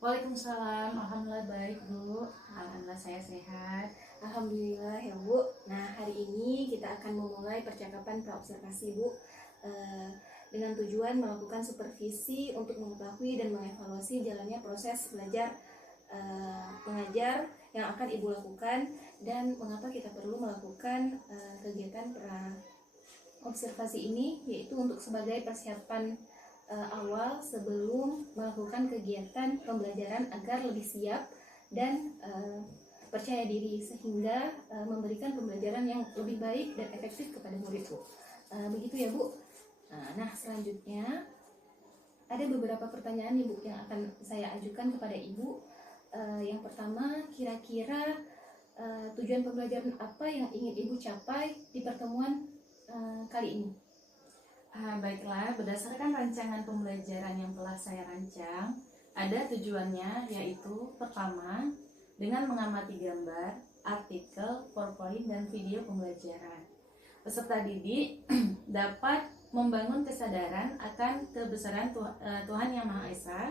Waalaikumsalam, alhamdulillah baik Bu. Alhamdulillah saya sehat. Alhamdulillah ya Bu. Nah, hari ini kita akan memulai percakapan praobservasi Bu, dengan tujuan melakukan supervisi untuk mengetahui dan mengevaluasi jalannya proses belajar mengajar yang akan Ibu lakukan dan mengapa kita perlu melakukan kegiatan praobservasi ini, yaitu untuk sebagai persiapan awal sebelum melakukan kegiatan pembelajaran agar lebih siap dan percaya diri sehingga memberikan pembelajaran yang lebih baik dan efektif kepada murid Bu. Begitu ya Bu. Nah, selanjutnya ada beberapa pertanyaan nih Bu yang akan saya ajukan kepada Ibu. Yang pertama, kira-kira tujuan pembelajaran apa yang ingin Ibu capai di pertemuan kali ini? Baiklah, berdasarkan rancangan pembelajaran yang telah saya rancang, ada tujuannya, yaitu pertama, dengan mengamati gambar, artikel, PowerPoint, dan video pembelajaran. Peserta didik dapat membangun kesadaran akan kebesaran Tuhan Yang Maha Esa,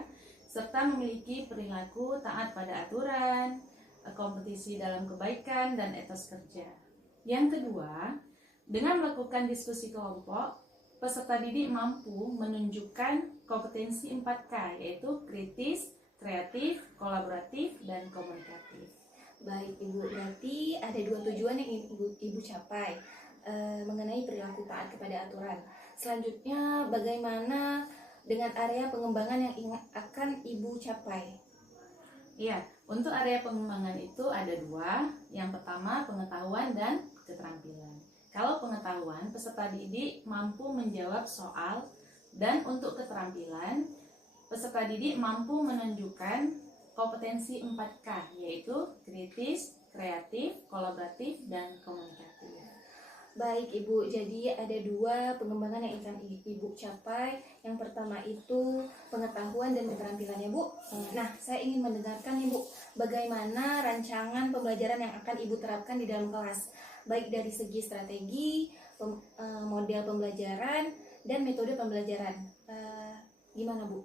serta memiliki perilaku taat pada aturan, kompetisi dalam kebaikan, dan etos kerja. Yang kedua, dengan melakukan diskusi kelompok, peserta didik mampu menunjukkan kompetensi 4K, yaitu kritis, kreatif, kolaboratif, dan komunikatif. Baik Ibu, berarti ada dua tujuan yang ingin Ibu capai mengenai perilaku taat kepada aturan. Selanjutnya, bagaimana dengan area pengembangan yang akan Ibu capai? Iya, untuk area pengembangan itu ada dua. Yang pertama, pengetahuan dan keterampilan. Kalau pengetahuan, peserta didik mampu menjawab soal, dan untuk keterampilan, peserta didik mampu menunjukkan kompetensi 4K, yaitu kritis, kreatif, kolaboratif, dan komunikatif. Baik Ibu, jadi ada dua pengembangan yang akan Ibu capai. Yang pertama itu pengetahuan dan keterampilannya Bu. Nah, saya ingin mendengarkan nih Bu, bagaimana rancangan pembelajaran yang akan Ibu terapkan di dalam kelas, baik dari segi strategi, model pembelajaran, dan metode pembelajaran. Gimana Bu?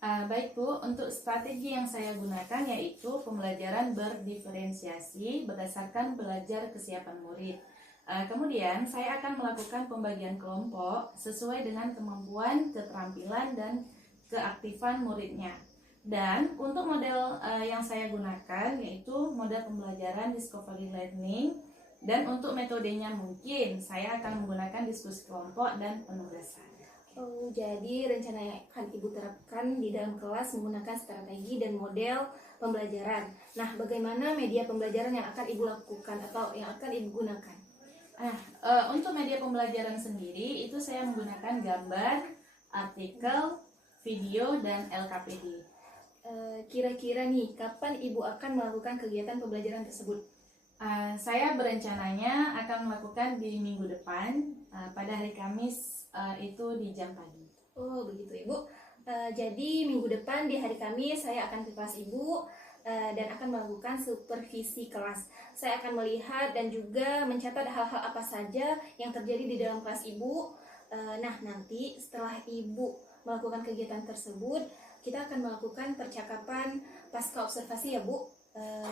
Baik Bu, untuk strategi yang saya gunakan yaitu pembelajaran berdiferensiasi berdasarkan belajar kesiapan murid. Kemudian saya akan melakukan pembagian kelompok sesuai dengan kemampuan, keterampilan, dan keaktifan muridnya. Dan untuk model yang saya gunakan yaitu model pembelajaran discovery learning, dan untuk metodenya mungkin saya akan menggunakan diskusi kelompok dan penugasan. Oh, jadi rencana yang akan Ibu terapkan di dalam kelas menggunakan strategi dan model pembelajaran. Nah, bagaimana media pembelajaran yang akan Ibu lakukan atau yang akan Ibu gunakan? Untuk media pembelajaran sendiri itu saya menggunakan gambar, artikel, video, dan LKPD. Kira-kira nih, kapan Ibu akan melakukan kegiatan pembelajaran tersebut? Saya berencananya akan melakukan di minggu depan, pada hari Kamis, itu di jam pagi. Oh, begitu Ibu. Jadi minggu depan di hari Kamis saya akan ke kelas Ibu dan akan melakukan supervisi kelas. Saya akan melihat dan juga mencatat hal-hal apa saja yang terjadi di dalam kelas Ibu. Nah, nanti setelah Ibu melakukan kegiatan tersebut, kita akan melakukan percakapan pasca observasi ya Bu,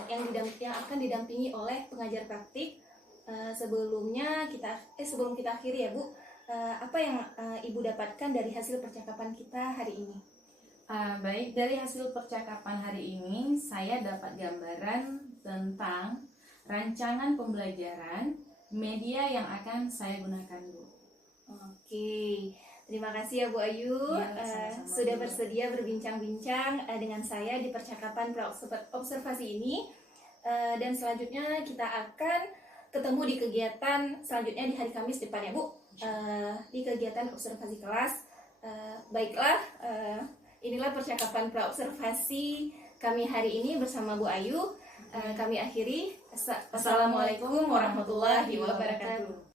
yang akan didampingi oleh pengajar praktik. Sebelum kita akhiri ya Bu, apa yang Ibu dapatkan dari hasil percakapan kita hari ini? Baik, dari hasil percakapan hari ini saya dapat gambaran tentang rancangan pembelajaran, media yang akan saya gunakan Bu. Oke, terima kasih ya Bu Ayu, sudah bersedia berbincang-bincang dengan saya di percakapan praobservasi ini. Dan selanjutnya kita akan ketemu di kegiatan selanjutnya di hari Kamis depan ya Bu, di kegiatan observasi kelas. Baiklah, inilah percakapan praobservasi kami hari ini bersama Bu Ayu. Kami akhiri. Assalamualaikum warahmatullahi wabarakatuh.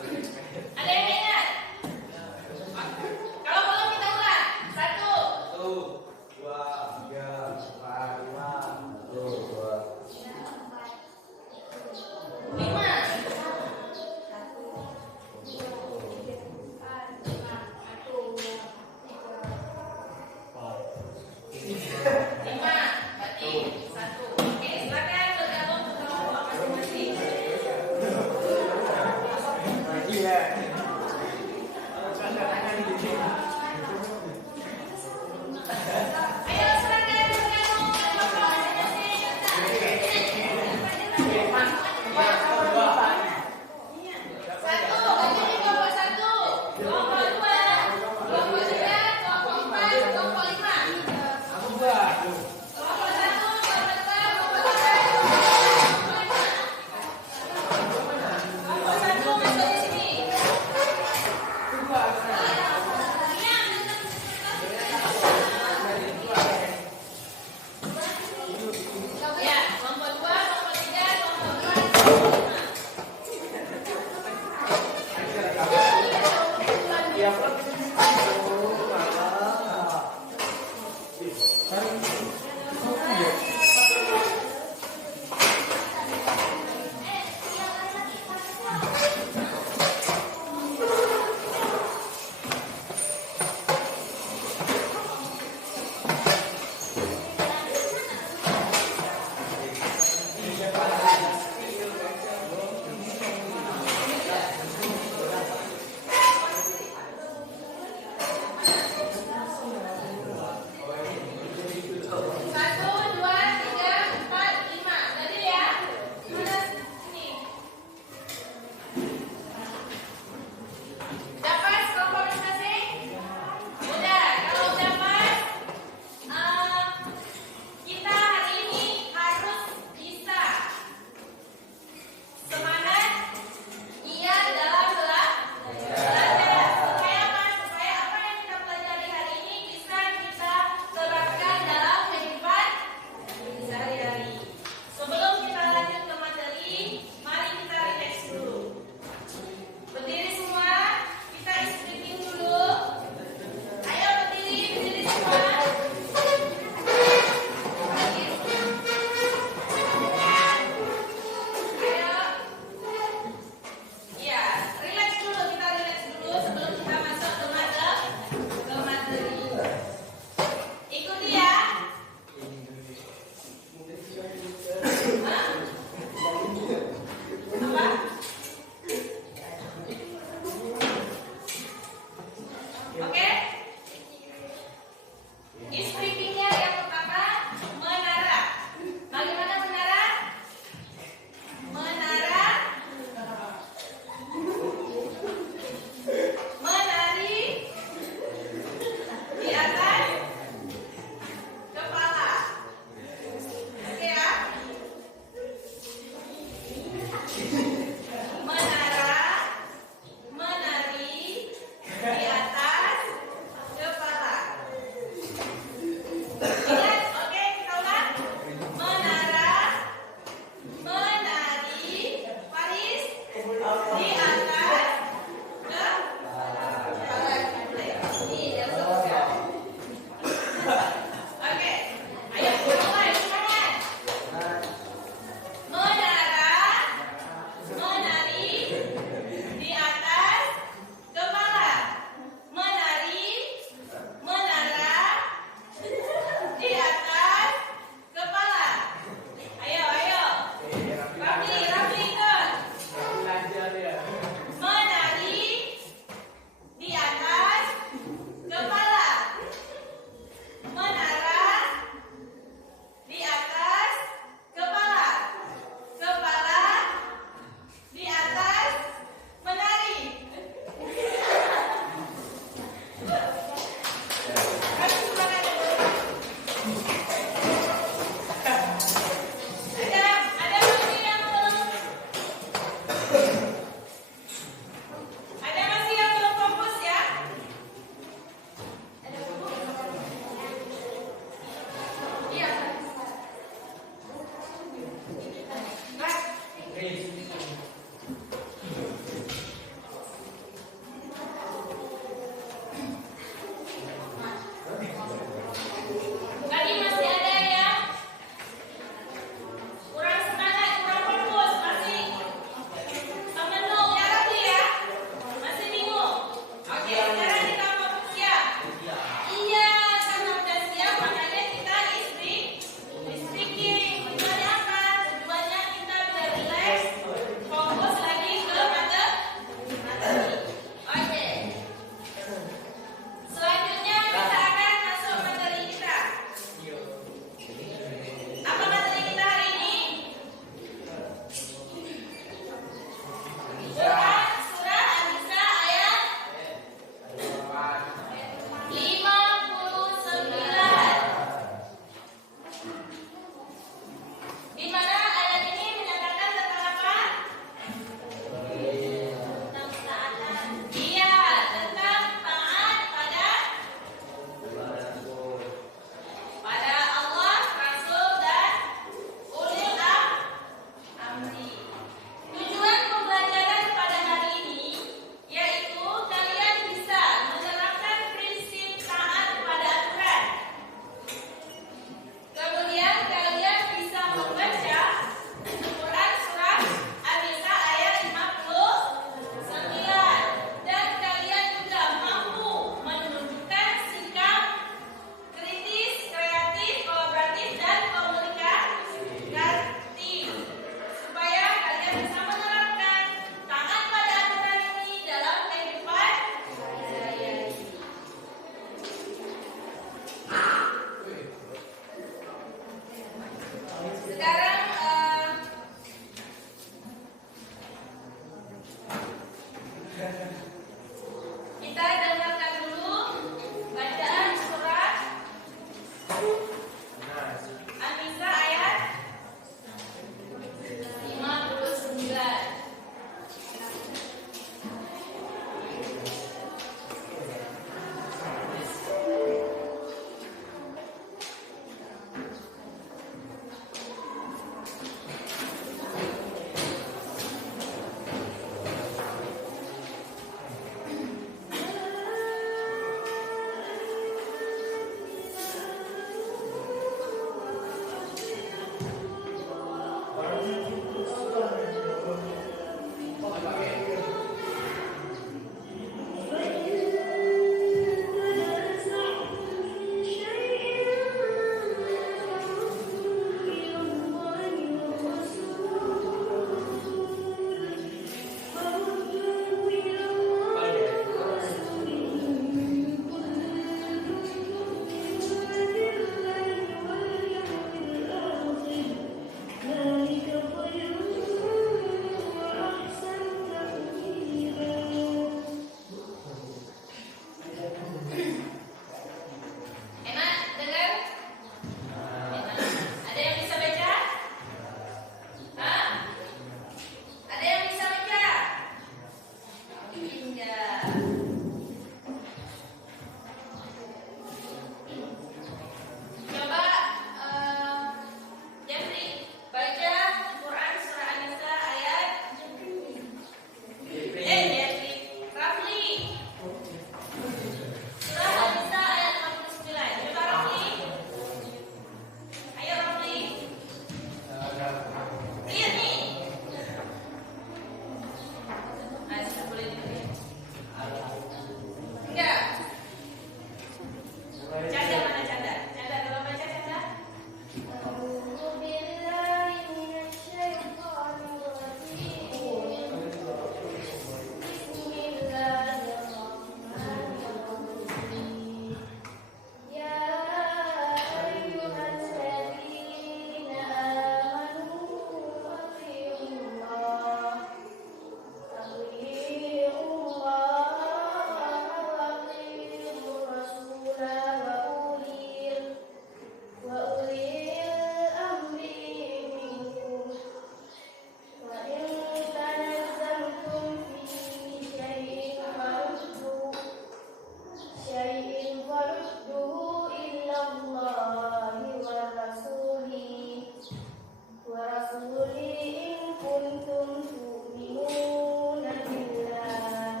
ورسوله إن كنتم تؤمنون بالله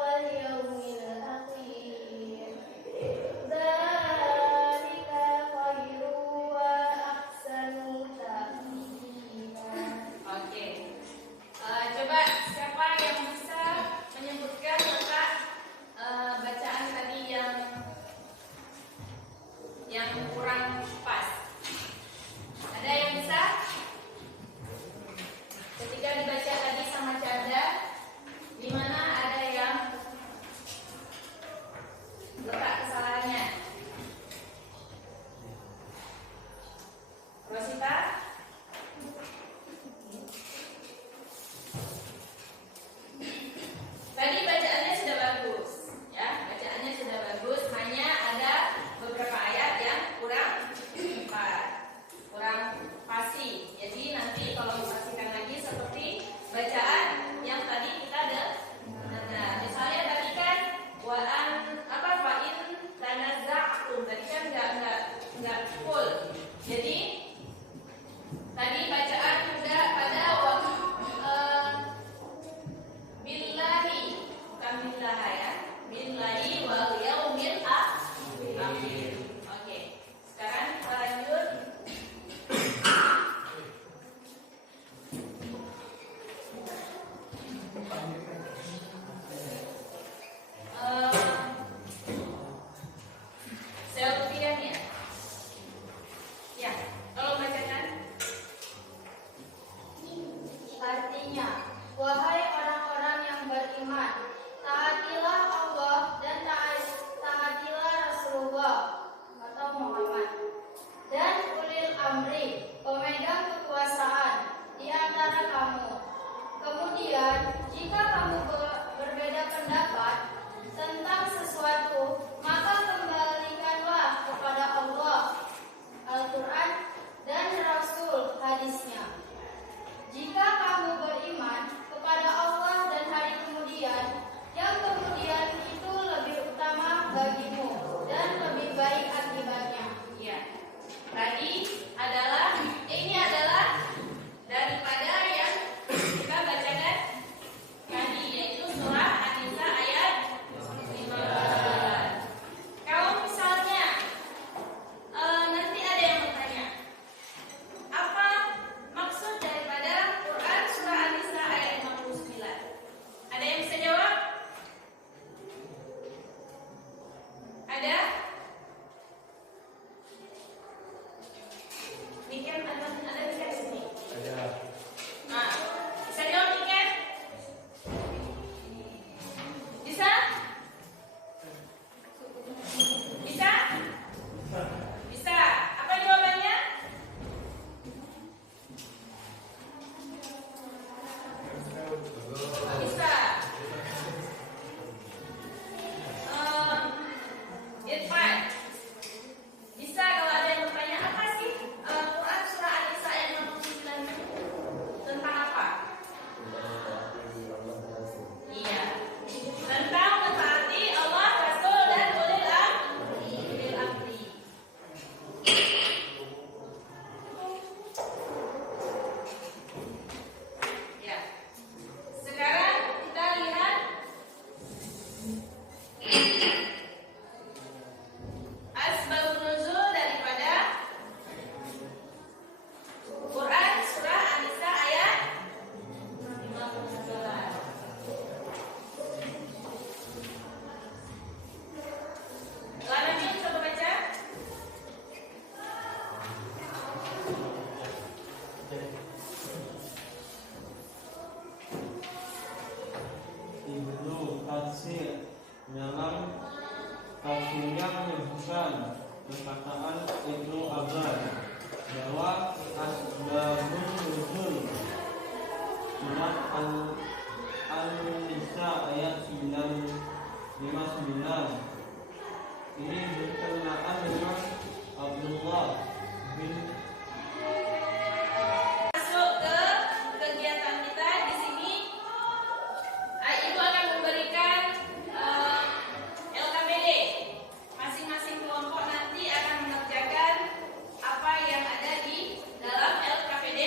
واليوم الأخير ذلك خير وأحسن تأويلا. Oke. Coba siapa yang bisa menyebutkan letak bacaan tadi yang kurang pas? Ada yang bisa? Ketika dibaca tadi sama Canda, di mana ada yang letak kesalahannya? Rosita? Tadi bacaannya sudah bagus, ya, bacaannya sudah bagus. Hanya ada beberapa ayat yang kurang fasih. Jadi nanti kalau dipastikan lagi seperti bacaan yang tadi kita ada. Nah, misalnya tadi kan fa'in tanaza'tum, tadi kan nggak full. Jadi tadi bacaan udah pada billahi, bukan billaha ya. Billahi wal yaumil akhir. Oke. Sekarang kita lanjut. Selfie ya. Ya, kalau bacakan. Artinya, wahai orang-orang yang beriman, taatilah Allah dan taatilah Rasulullah atau Muhammad dan ulil amri, pemegang kekuasaan di antara kamu. Kemudian, jika kamu berbeda pendapat tentang sesuatu, maka kembalikanlah kepada Allah, Al-Quran, dan Rasul hadisnya. Jika kamu beriman kepada Allah dan hari kemudian, yang kemudian itu lebih utama bagimu dan lebih baik akibatnya. Ya. Ini adalah daripada yang kita bacakan tadi, yaitu surah An-Nisa ayat 15. Kalau misalnya nanti ada yang bertanya, apa maksud daripada Quran surah An-Nisa ayat 59? Ada yang bisa jawab? Ada? Niken, ada Niken di sini? Ada. Nah, bisa jawab Niken? Bisa? Bisa? Bisa. Apa jawabannya? Bisa. Irfan. Bisa. Kalau ada yang bertanya, apa sih Quran surah An-Nisa ayat 59 tentang apa? Iya. Tentang mentaati Allah, Rasul, dan ulil amri. Ya. Sekarang kita lihat asbabun nuzul daripada Quran surah An-Nisa ayat 59. Lanamin, coba baca. Ibnu Katsir dalam tafsirnya menyebutkan perkataan Ibnu Abbas bahwa asbabun nuzul surat An-Nisa ayat 59 ini berkenaan dengan Abdullah bin Masuk ke kegiatan kita di sini. Ibu akan memberikan LKPD. Masing-masing kelompok nanti akan mengerjakan apa yang ada di dalam LKPD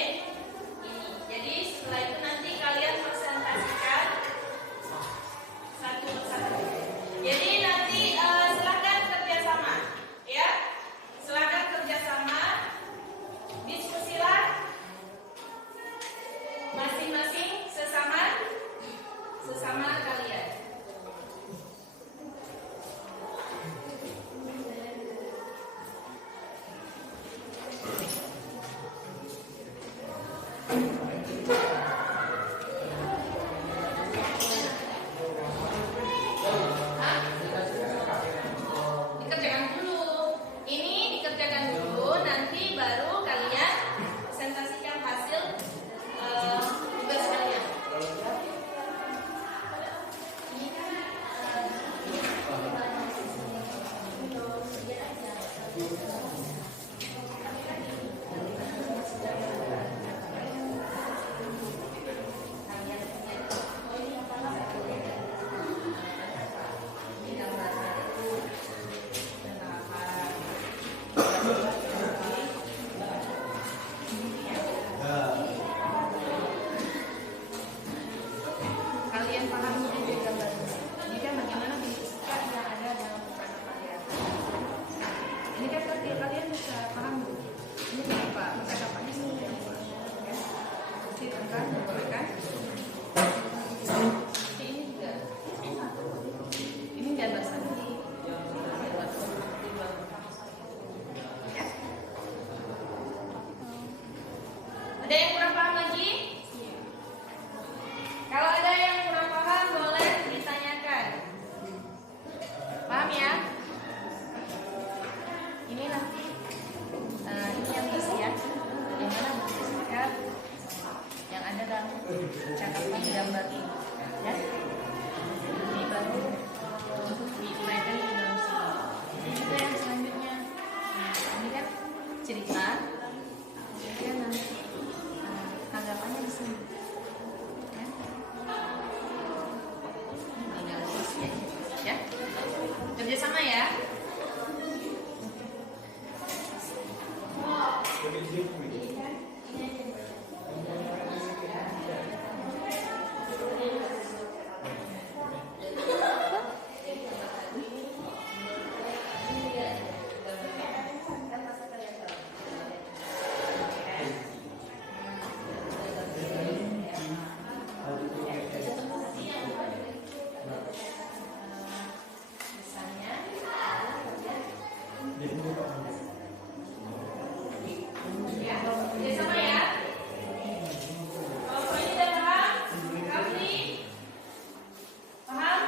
ditekan, boleh kan? Ini juga. Ini gambar satu. Ya. Ada yang kurang paham lagi? Kalau ada yang kurang paham boleh ditanyakan. Paham ya? Ini nanti ini yang isi ya. Bagaimana mempersiapkan yang ada dalam cakapan gambar ini, ya? Ini baru untuk diuraikan di dalam sini. Ini juga yang selanjutnya. Ini kan cerita. Kemudian nanti tanggapannya di sini. Ya. Tinggal isi aja, ya. Kerjasama ya. Kerjasama ya. Kalau ini udah paham, Rafli? Paham?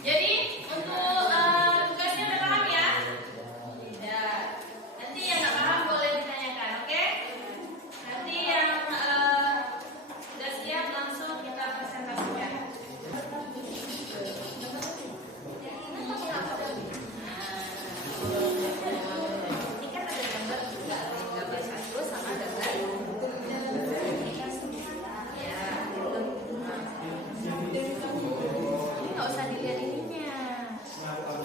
Jadi untuk tugasnya udah paham ya? Tidak. Nanti yang nggak paham boleh ditanyakan, oke? Nanti yang sudah siap langsung kita presentasikan. Ini kan ada gambar juga, gambar satu sama gambar. Ya. Ini nggak usah dilihat ininya.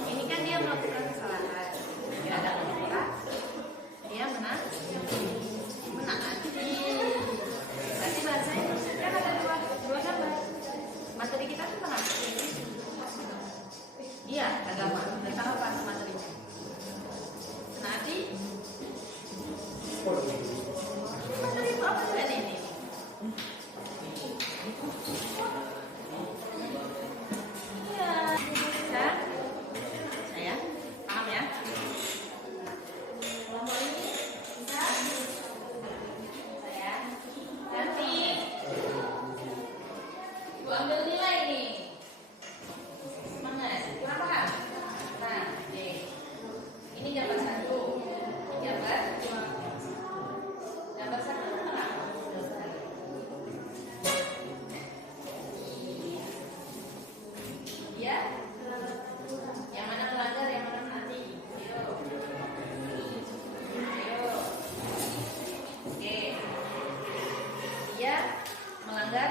Ini kan dia melakukan kesalahan. Dia ada orang, dia menaati. Berarti bahasanya kan ada dua gambar. Materi kita tuh menaati. Iya, agama. Tentang apa materinya? Menaati. Materi itu apa sih ini? Iya. Bisa? Saya paham ya? Kelompok ini bisa? Saya nanti Ibu ambil nilai nih. Semangat. Kurang paham? Nah, nih. Ini gambar satu. Gambar satu mana? Ya, yang mana melanggar, yang mana nanti. Ayo. Oke. Dia melanggar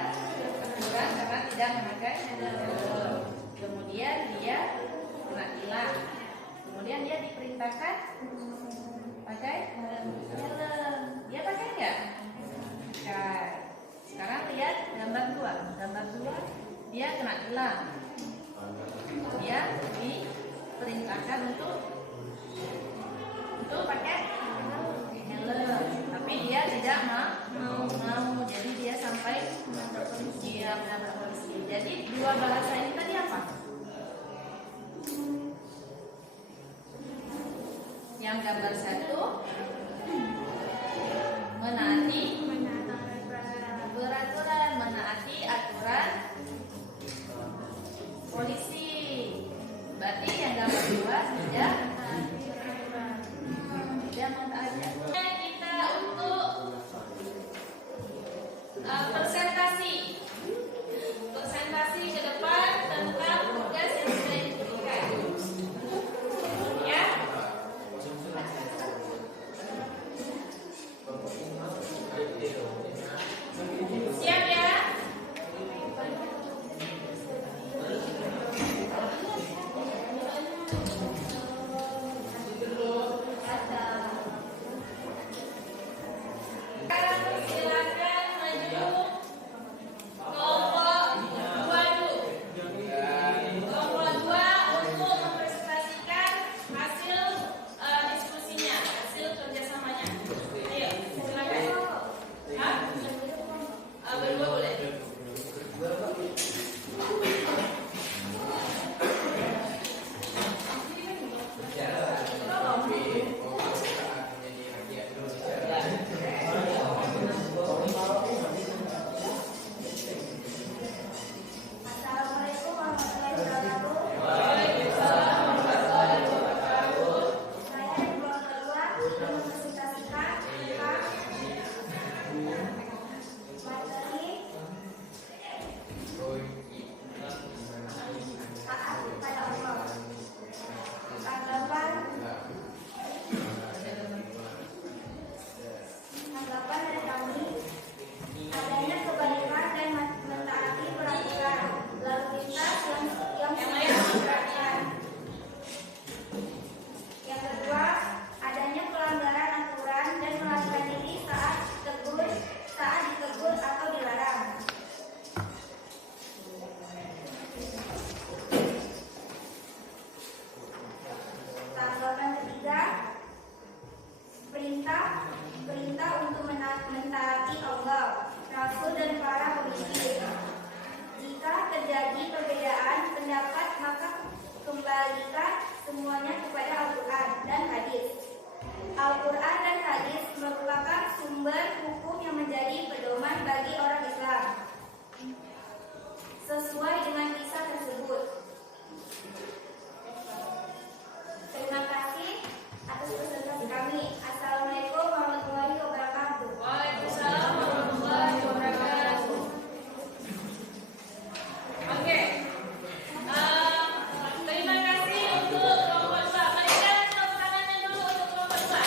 aturan karena tidak memakai helm. Kemudian dia kena tilang. Kemudian dia diperintahkan pakai helm. Dia pakai nggak? Pakai. Sekarang lihat gambar dua. Gambar dua dia kena tilang. Dia diperintahkan untuk pakai helm, tapi dia tidak mau. Jadi dia sampai menabrak polisi. Jadi bahasa ini tadi apa? Yang gambar satu menaati peraturan, menaati aturan polisi. Berarti yang gambar dua tidak mentaati aturan. Kita untuk presentasi ke depan tentang tugas yang sudah diberikan. Ya. Siap ya? Silakan maju kelompok dua dulu. Kelompok dua untuk mempresentasikan hasil diskusinya, hasil kerjasamanya. Ayo, silakan. Hah? Berdua boleh. Assalamualaikum warahmatullahi wabarakatuh. Saya di kelompok kedua mempresentasikan tentang materi taat kepada Allah. Tanggapan dari kami, adanya kebaikan dan mentaati peraturan lalu lintas yang diperhatikan. Yang kedua, adanya pelanggaran aturan dan melarikan diri saat ditegur atau dilarang. Tanggapan ketiga, perintah untuk mentaati Allah, Rasul dan para pemimpin. Jika terjadi perbedaan pendapat, maka kembalikan semuanya kepada Al-Quran dan hadis. Al-Quran dan hadis merupakan sumber hukum yang menjadi pedoman bagi orang Islam. Sesuai dengan kisah tersebut. Terima kasih atas presentasi kami. Assalamualaikum warahmatullahi wabarakatuh. Waalaikumsalam warahmatullahi wabarakatuh. Oke. Terima kasih untuk kelompok dua. Mereka tepuk tangannya dulu untuk kelompok dua.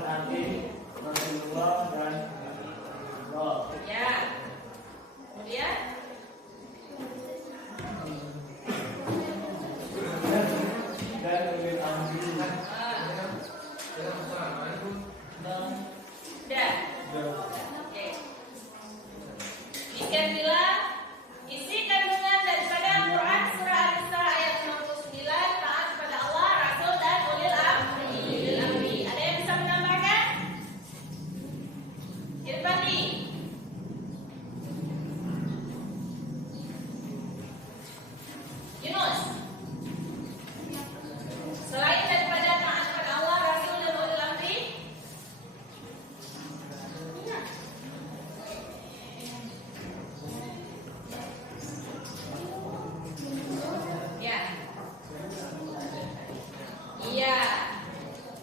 berarti Rasulullah dan Allah. Ya. Kemudian Dan ulil amri. Dah. Oke. Demikian pula isi kandungan daripada Al-Quran surah Al-Isra ayat 59, taat kepada Allah, Rasul dan ulil amri. Ada yang bisa menambahkan? Irfandi. Yunus. Selain daripada taat kepada Allah, Rasul dan ulil amri, ya. Iya.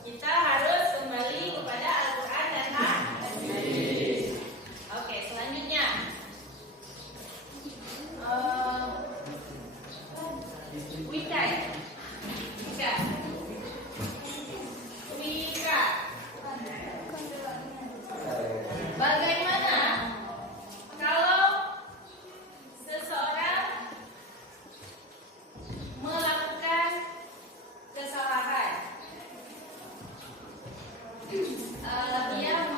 Kita harus kembali kepada Al-Quran dan hadis. Oke, selanjutnya. Wika. Wika. Wika. Bagaimana kalau seseorang melakukan kesalahan? Dia